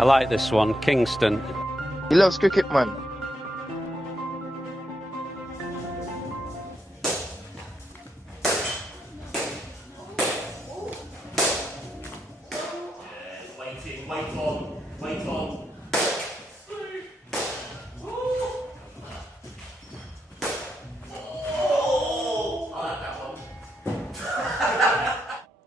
I like this one, Kingston. He loves cricket, man. Wait on.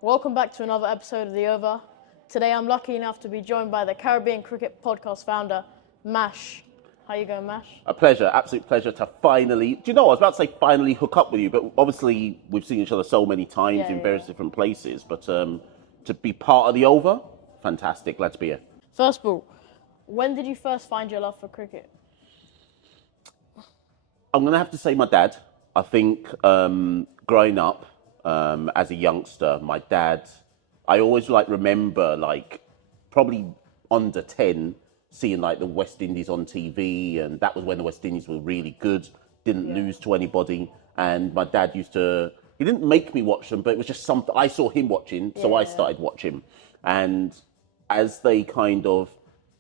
Welcome back to another episode of The Over. Today I'm lucky enough to be joined by the Caribbean Cricket Podcast founder, Mash. How you going, Mash? A pleasure, absolute pleasure to finally, do you know, I was about to say finally hook up with you, but obviously we've seen each other so many times in various different places, but to be part of The Over, fantastic, glad to be here. First of all, when did you first find your love for cricket? I'm going to have to say my dad. I think growing up as a youngster, my dad, I always remember probably under 10 seeing the West Indies on TV, and that was when the West Indies were really good, didn't lose to anybody, and my dad he didn't make me watch them, but it was just something I saw him watching, so I started watching. And as they kind of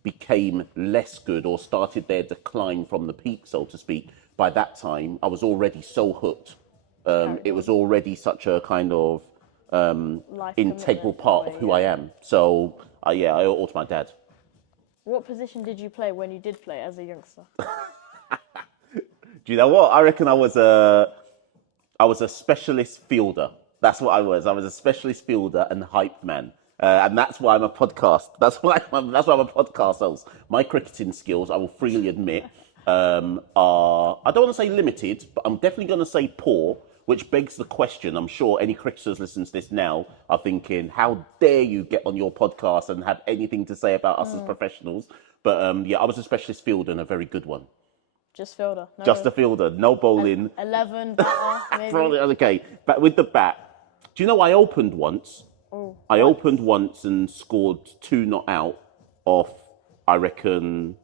became less good or started their decline from the peak, so to speak, by that time, I was already so hooked. It was already such a kind of integral part of who I am. So, I owe it all to my dad. What position did you play when you did play as a youngster? Do you know what? I reckon I was a specialist fielder. That's what I was. I was a specialist fielder and hype man. And that's why I'm a podcast. That's why I'm a podcast host. My cricketing skills, I will freely admit, are, I don't want to say limited, but I'm definitely going to say poor, which begs the question. I'm sure any cricketers listening to this now are thinking, how dare you get on your podcast and have anything to say about us as professionals? But I was a specialist fielder and a very good one. Just fielder? No, Just a fielder, no bowling. 11, batter, maybe? Probably, okay, but with the bat, do you know I opened once? I opened once and scored 2 not out off, I reckon,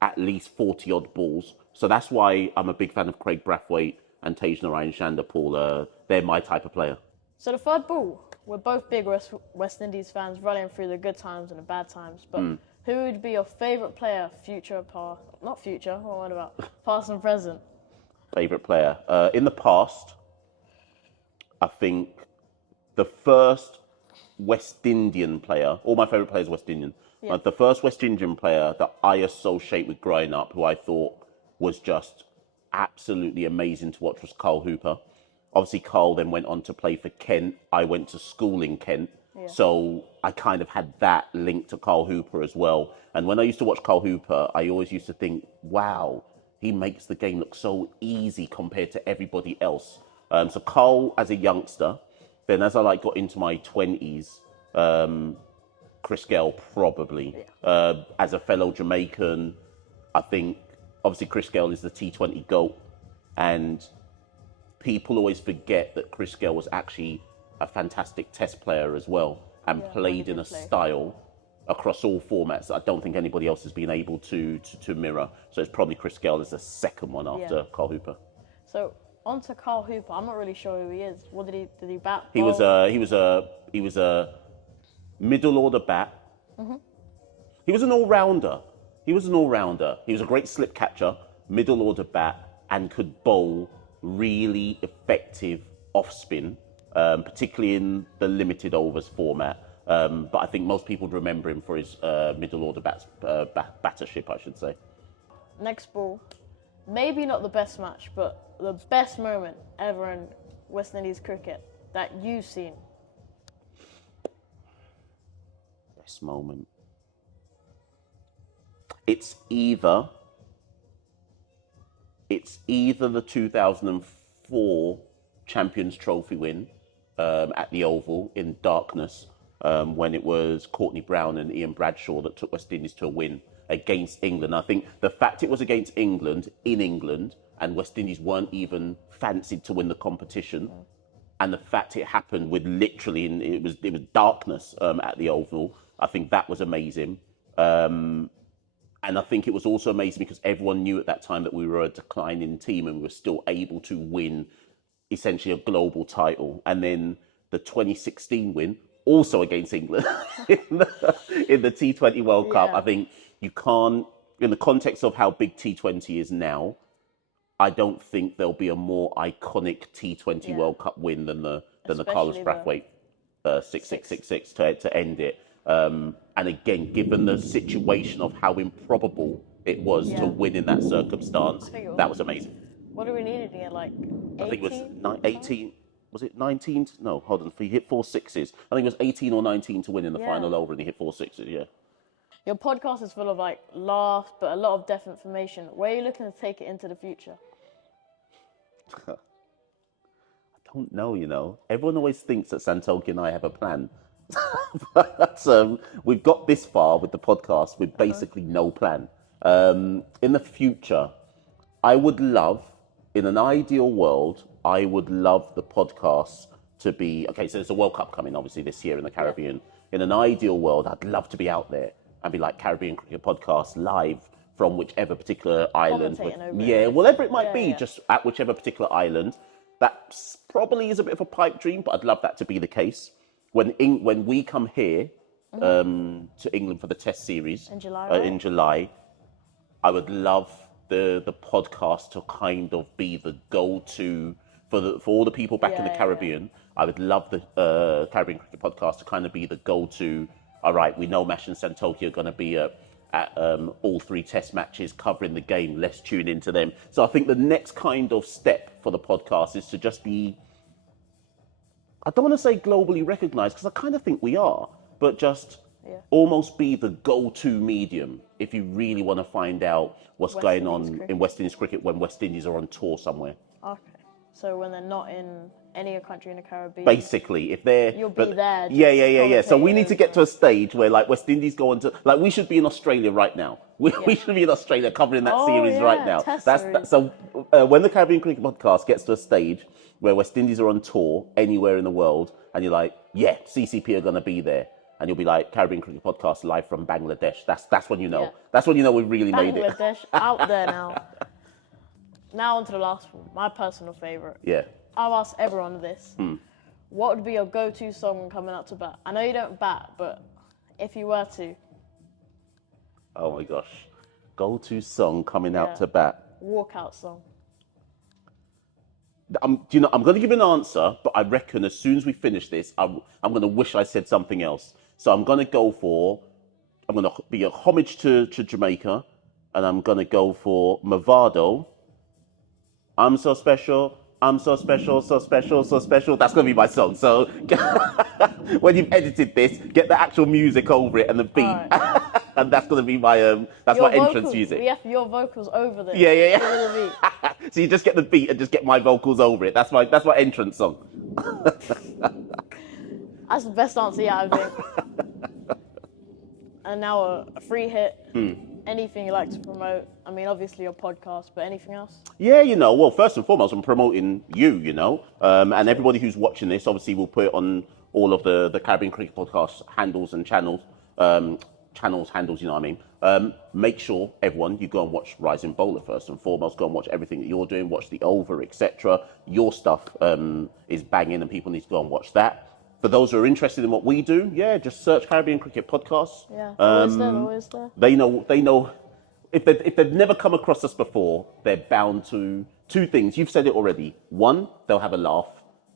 at least 40 odd balls. So that's why I'm a big fan of Craig Brathwaite and Tej Narayan Chanderpaul. They're my type of player. So the third ball, we're both big West Indies fans running through the good times and the bad times, but who would be your favourite player, past and present? Favourite player? In the past, I think the first West Indian player, all my favourite players are West Indian, the first West Indian player that I associate with growing up, who I thought was just absolutely amazing to watch, was Carl Hooper. Obviously, Carl then went on to play for Kent. I went to school in Kent. So I kind of had that link to Carl Hooper as well. And when I used to watch Carl Hooper, I always used to think, wow, he makes the game look so easy compared to everybody else. So Carl as a youngster, then as I got into my 20s, Chris Gayle probably. As a fellow Jamaican, I think obviously Chris Gayle is the T20 GOAT, and people always forget that Chris Gayle was actually a fantastic test player as well, and played in a style across all formats that I don't think anybody else has been able to mirror. So it's probably Chris Gayle as the second one after Carl Hooper. So on to Carl Hooper. I'm not really sure who he is. What did he bat? He was a middle order bat. He was an all-rounder. He was a great slip catcher, middle order bat, and could bowl really effective off spin, particularly in the limited overs format. But I think most people would remember him for his middle order battership, I should say. Next ball, maybe not the best match, but the best moment ever in West Indies cricket that you've seen. Best moment. It's either the 2004 Champions Trophy win at the Oval in darkness, when it was Courtney Brown and Ian Bradshaw that took West Indies to a win against England. I think the fact it was against England, in England, and West Indies weren't even fancied to win the competition, and the fact it happened with literally, it was darkness at the Oval, I think that was amazing. And I think it was also amazing because everyone knew at that time that we were a declining team and we were still able to win essentially a global title. And then the 2016 win, also against England in the T20 World Cup. Yeah. I think you can't, in the context of how big T20 is now, I don't think there'll be a more iconic T20 Yeah. World Cup win than the Carlos Especially Brathwaite 6-6-6-6 to end it. And again, given the situation of how improbable it was Yeah. to win in that circumstance, think it that was. was amazing. What do we need to get, like 18? I think it was 18. Was it 19? No, hold on. He hit 4 sixes. I think it was 18 or 19 to win in the Yeah. final over, and he hit 4 sixes. Yeah. Your podcast is full of like laughs, but a lot of depth information. Where are you looking to take it into the future? I don't know, you know. Everyone always thinks that Santoki and I have a plan. But we've got this far with the podcast with basically no plan. In the future, I would love, in an ideal world, I would love the podcast to be, okay, so there's a World Cup coming, obviously, this year in the Caribbean. In an ideal world, I'd love to be out there and be like Caribbean Cricket Podcast live from whichever particular island. Commentating over it. Yeah, whatever it might Yeah, be, yeah. just at whichever particular island. That probably is a bit of a pipe dream, but I'd love that to be the case. When we come here to England for the Test series In July, right? in July, I would love the podcast to kind of be the go-to for all the people back in the Yeah, Caribbean. I would love the Caribbean Cricket Podcast to kind of be the go-to. All right, we know Mash and Santoki are going to be at all 3 Test matches covering the game. Let's tune into them. So I think the next kind of step for the podcast is to just be, I don't want to say globally recognized, because I kind of think we are, but just almost be the go-to medium if you really want to find out what's West going Indies on cricket. in West Indies cricket when West Indies are on tour somewhere. Okay. So when they're not in any country in the Caribbean, Basically, if they're... You'll be there just Yeah. So we need to get to a commentating. stage where, like, West Indies go on to... Like, we should be in Australia right now. We should be in Australia covering that Oh, series right yeah, now. Test That's series. So when the Caribbean Cricket Podcast gets to a stage where West Indies are on tour anywhere in the world, and you're like, yeah, CCP are going to be there, and you'll be like, Caribbean Cricket Podcast live from Bangladesh. That's when you know. Yeah. That's when you know we've really made it. Bangladesh out there now. Now on to the last one, my personal favourite. Yeah. I've asked everyone this. Hmm. What would be your go-to song when coming out to bat? I know you don't bat, but if you were to, Oh my gosh. Go-to song coming out Yeah. to bat. walkout song. I'm going to give an answer, but I reckon as soon as we finish this, I'm going to wish I said something else. So I'm going to be a homage to Jamaica, and I'm going to go for Movado. I'm so special. I'm so special, so special, so special. That's going to be my song. So when you've edited this, get the actual music over it and the beat. Alright. And that's going to be my that's Your my entrance vocals, music. We have your vocals over there. Yeah. Over the beat. So you just get the beat and just get my vocals over it. That's my entrance song. That's the best answer, yeah, I think. And now a free hit. Anything you like to promote? I mean, obviously your podcast, but anything else? Yeah, well, first and foremost, I'm promoting you, and everybody who's watching this, obviously, we'll put it on all of the Caribbean Cricket Podcast handles and channels, handles, you know what I mean? Make sure, everyone, you go and watch Rising Bowler first and foremost. Go and watch everything that you're doing, watch the over, etc. Your stuff is banging and people need to go and watch that. For those who are interested in what we do, yeah, just search Caribbean Cricket Podcast. Yeah, always there. They know. If they've never come across us before, they're bound to 2 things. You've said it already. 1, they'll have a laugh,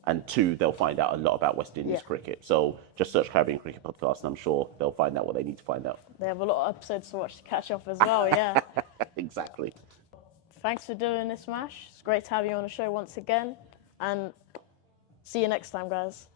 and 2, they'll find out a lot about West Indies cricket. So just search Caribbean Cricket Podcast, and I'm sure they'll find out what they need to find out. They have a lot of episodes to watch to catch up as well, yeah. Exactly. Thanks for doing this, Mash. It's great to have you on the show once again. And see you next time, guys.